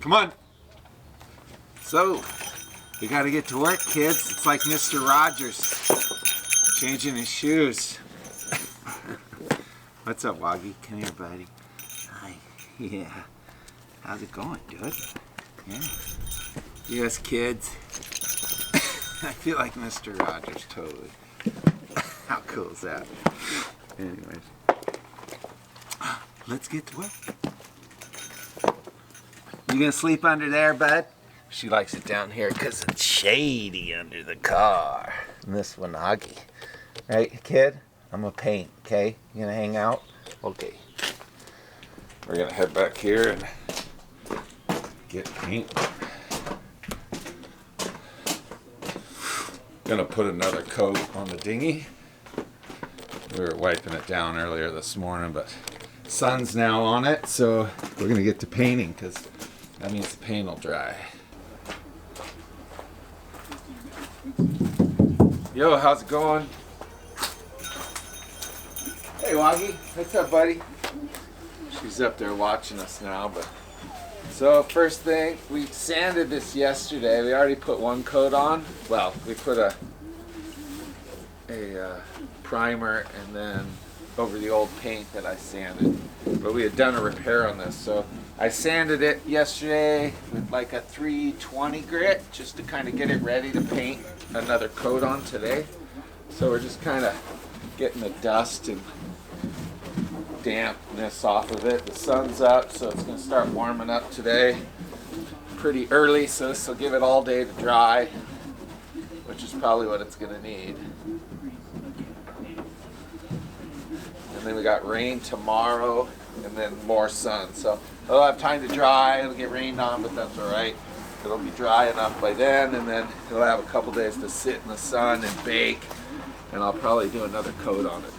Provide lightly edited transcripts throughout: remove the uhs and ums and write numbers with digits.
Come on. So, we gotta get to work, kids. It's like Mr. Rogers changing his shoes. What's up, Wagi? Come here, buddy. Hi. Yeah. How's it going, dude? Yeah. Yes, kids. I feel like Mr. Rogers, totally. How cool is that? Anyways. Let's get to work. You gonna sleep under there, bud? She likes it down here because it's shady under the car. And this Wanagi. Right, kid? I'm gonna paint, okay? You gonna hang out? Okay. We're gonna head back here and get paint. Gonna put another coat on the dinghy. We were wiping it down earlier this morning, but sun's now on it, so we're gonna get to painting because that means the paint will dry. Yo, how's it going? Hey, Wagi. What's up, buddy? She's up there watching us now, but so first thing, we sanded this yesterday. We already put one coat on. Well, we put a primer and then over the old paint that I sanded. But we had done a repair on this, so I sanded it yesterday with like a 320 grit just to kind of get it ready to paint another coat on today. So we're just kind of getting the dust and dampness off of it. The sun's up, so it's going to start warming up today pretty early, so this will give it all day to dry, which is probably what it's going to need. And then we got rain tomorrow and then more sun, so it'll have time to dry. It'll get rained on, but that's all right. It'll be dry enough by then, and then it'll have a couple days to sit in the sun and bake, and I'll probably do another coat on it.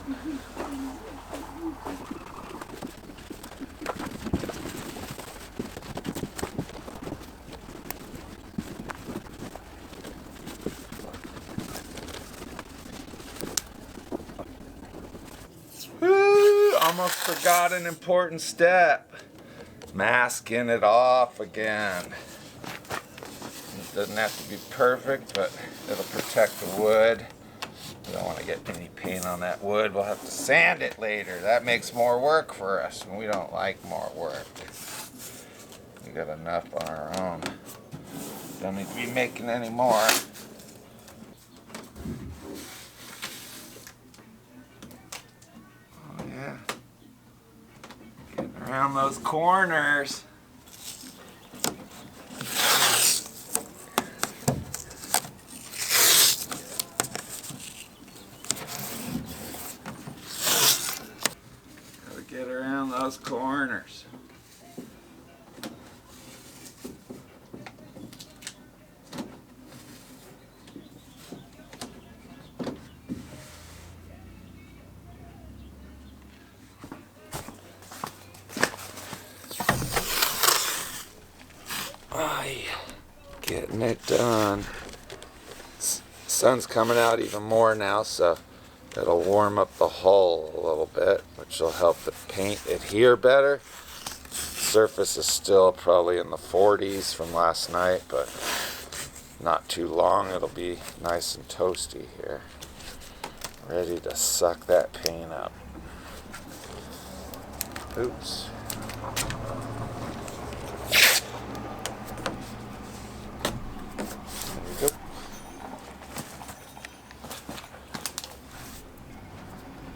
Almost forgot an important step. Masking it off again. It doesn't have to be perfect, but it'll protect the wood. We don't want to get any paint on that wood. We'll have to sand it later. That makes more work for us, and we don't like more work. We got enough on our own. Don't need to be making any more. Oh yeah. Getting around those corners. Gotta get around those corners. Getting it done. Sun's coming out even more now, so it'll warm up the hull a little bit, which will help the paint adhere better. Surface is still probably in the 40s from last night, but not too long. It'll be nice and toasty here. Ready to suck that paint up. Oops.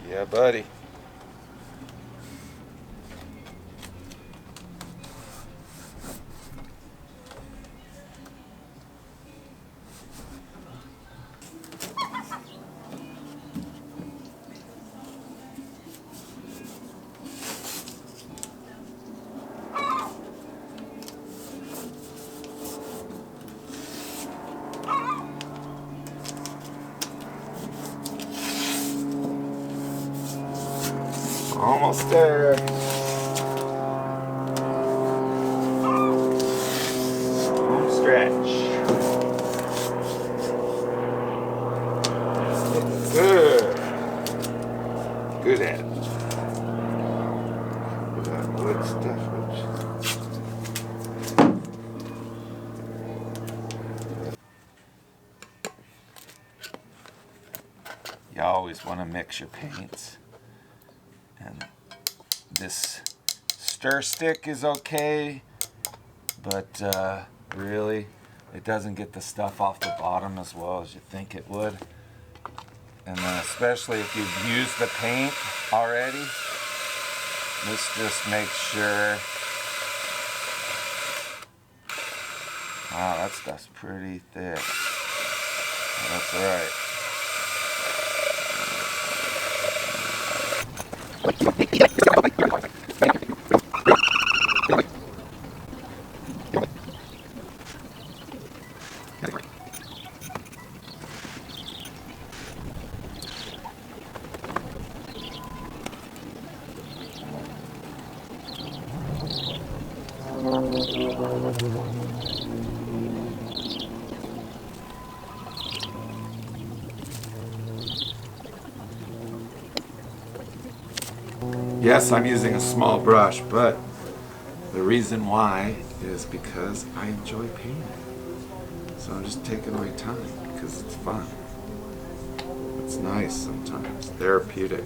Yeah, buddy. Almost there. Home stretch. Good. Good at it. That wood stuff. always want to mix your paints. And this stir stick is okay, but really it doesn't get the stuff off the bottom as well as you think it would. And then especially if you've used the paint already, this just makes sure. Wow, that stuff's pretty thick. That's right. Yes, I'm using a small brush, but the reason why is because I enjoy painting. So I'm just taking my time because it's fun. It's nice sometimes, therapeutic.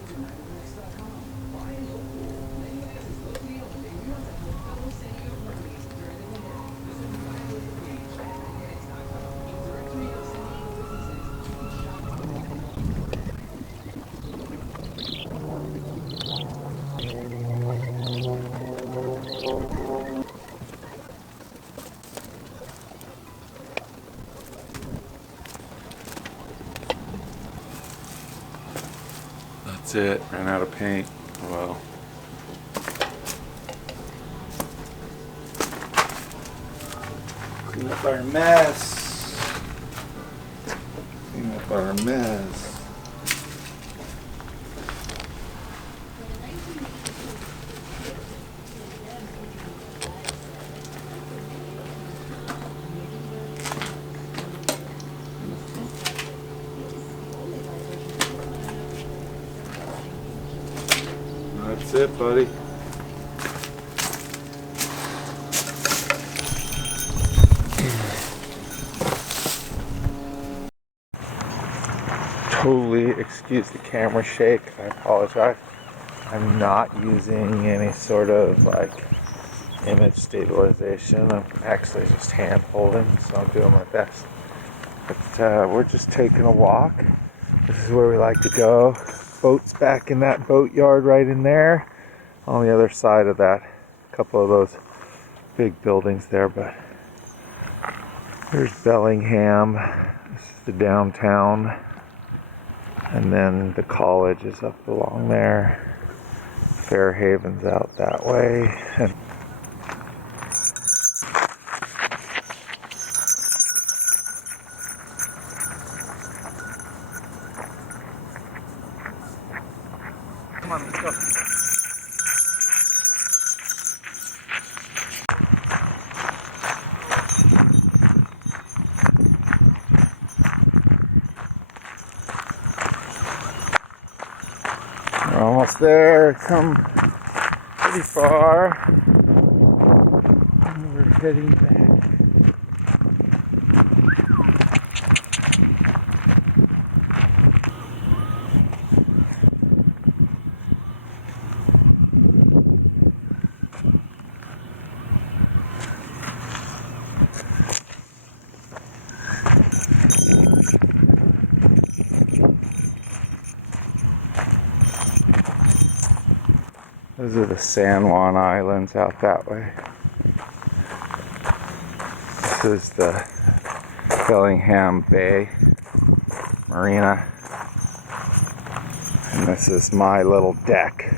That's it, ran out of paint. Well, clean up our mess. Clean up our mess. That's it, buddy. Totally excuse the camera shake. I apologize. I'm not using any sort of like image stabilization. I'm actually just hand holding, so I'm doing my best. But we're just taking a walk. This is where we like to go. Boat's back in that boat yard right in there. On the other side of that, a couple of those big buildings there, but there's Bellingham. This is the downtown. And then the college is up along there. Fairhaven's out that way. And come on, let's go. We're almost there. Come pretty far. And we're heading back. Those are the San Juan Islands out that way. This is the Bellingham Bay Marina. And this is my little deck.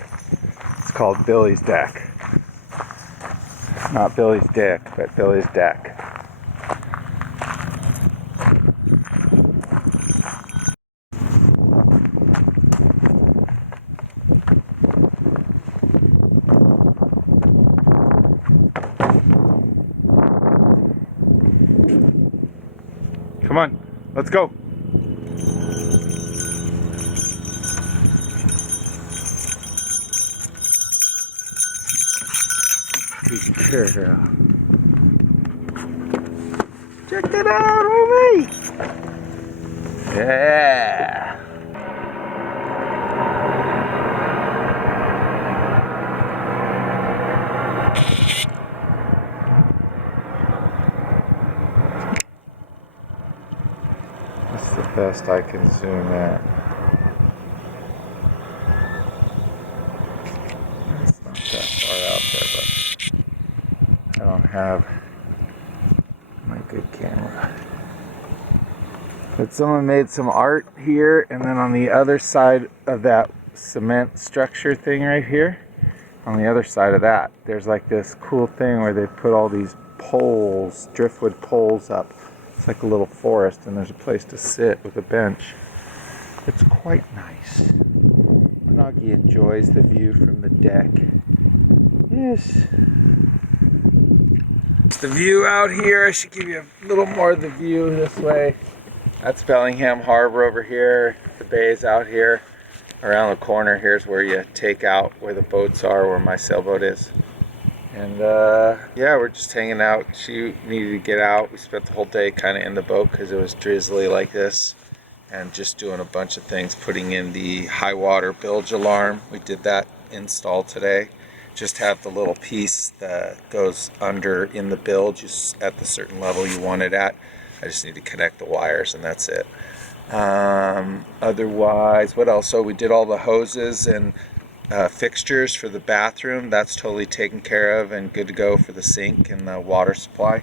It's called Billy's Deck. Not Billy's Dick, but Billy's Deck. Come on, let's go. Here, girl. Check it out, homie. Yeah. Best I can zoom in. It's not that far out there, but I don't have my good camera. But someone made some art here, and then on the other side of that cement structure thing right here, on the other side of that, there's like this cool thing where they put all these poles, driftwood poles up. It's like a little forest, and there's a place to sit with a bench. It's quite nice. Wanagi enjoys the view from the deck. Yes. The view out here, I should give you a little more of the view this way. That's Bellingham Harbor over here. The bay's out here. Around the corner, here's where you take out where the boats are, where my sailboat is. And yeah, we're just hanging out. She needed to get out. We spent the whole day kind of in the boat because it was drizzly like this. And just doing a bunch of things, putting in the high water bilge alarm. We did that install today. Just have the little piece that goes under in the bilge at the certain level you want it at. I just need to connect the wires and that's it. Otherwise, what else? So we did all the hoses and fixtures for the bathroom. That's totally taken care of and good to go for the sink and the water supply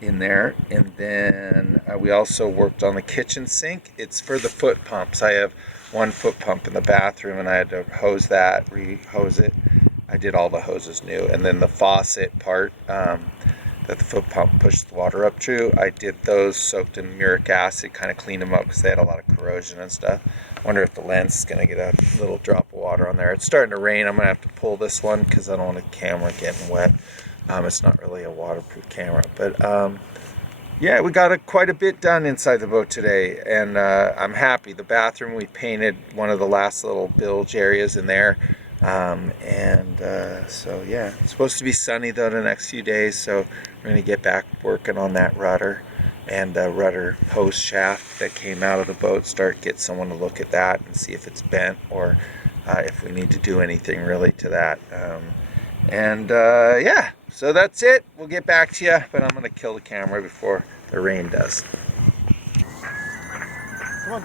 in there. And then we also worked on the kitchen sink. It's for the foot pumps. I have one foot pump in the bathroom and I had to hose that, re-hose it. I did all the hoses new. And then the faucet part that the foot pump pushed the water up to, I did those soaked in uric acid, kind of cleaned them up because they had a lot of corrosion and stuff. Wonder if the lens is going to get a little drop of water on there. It's starting to rain. I'm going to have to pull this one because I don't want the camera getting wet. It's not really a waterproof camera, but yeah, we got quite a bit done inside the boat today, and I'm happy. The bathroom, we painted one of the last little bilge areas in there, so yeah, it's supposed to be sunny though the next few days, so we're going to get back working on that rudder and rudder post shaft that came out of the boat, get someone to look at that and see if it's bent or if we need to do anything really to that. Yeah, so that's it. We'll get back to you, but I'm going to kill the camera before the rain does. Come on.